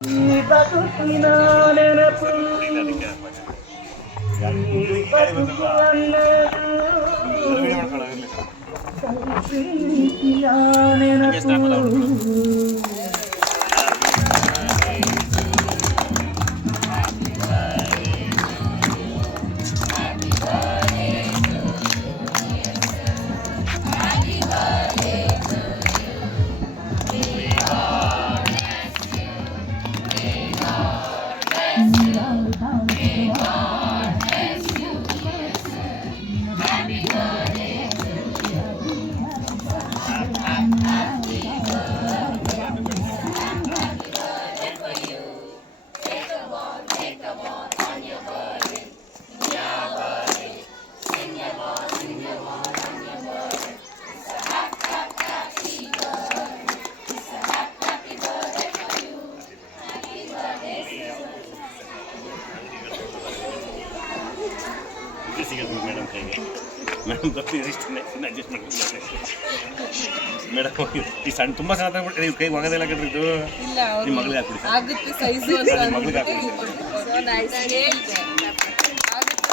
ಈ ಬದುಕಿನ ನೆನಪು ಈ ಬದುಕು ಅನ್ನೋದು ಸಂಪ್ರೀತಿಯ ನೆನಪು. ಸಿಗೋದು ಮೇಡಮ್ ಕೈಗೆ ಮೇಡಮ್ ಬರ್ತೀನಿ ಇಷ್ಟೇ ಅಡ್ಜಸ್ಟ್ ಮಾಡ್ಕೊಂಡು ಮೇಡಮ್ ಈ ಸಣ್ಣ ತುಂಬ ಸಣ್ಣ ಇವ್ರ ಕೈಗೆ ಹೋಗೋದಿಲ್ಲ ಕಣ್ರಿ ಇದು ನಿಮ್ಮ ಮಗಳಿಗೆ ಹಾಕ್ಬಿಡಿ ಆಗುತ್ತೆ ಸೈಜು ನಿಮ್ಮ ಮಗಳಿಗೆ ಹಾಕ್ಬಿಡಿ ಸೊ ನೈಸ್ ಆಗುತ್ತೆ ಸೈಜ್